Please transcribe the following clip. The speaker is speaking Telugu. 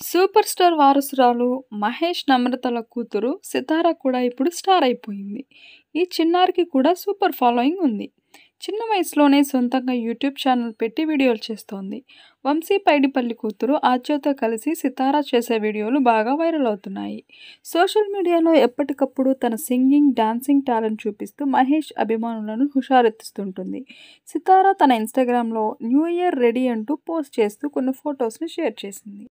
సూపర్ స్టార్ వారసురాలు మహేష్ నమ్రతల కూతురు సితార కూడా ఇప్పుడు స్టార్ అయిపోయింది. ఈ చిన్నారికి కూడా సూపర్ ఫాలోయింగ్ ఉంది. చిన్న వయసులోనే సొంతంగా యూట్యూబ్ ఛానల్ పెట్టి వీడియోలు చేస్తోంది. వంశీ పైడిపల్లి కూతురు ఆద్యతో కలిసి సితార చేసే వీడియోలు బాగా వైరల్ అవుతున్నాయి. సోషల్ మీడియాలో ఎప్పటికప్పుడు తన సింగింగ్, డాన్సింగ్ టాలెంట్ చూపిస్తూ మహేష్ అభిమానులను హుషారెత్తిస్తుంటుంది. సితార తన ఇన్స్టాగ్రామ్లో న్యూ ఇయర్ రెడీ అంటూ పోస్ట్ చేస్తూ కొన్ని ఫొటోస్ని షేర్ చేసింది.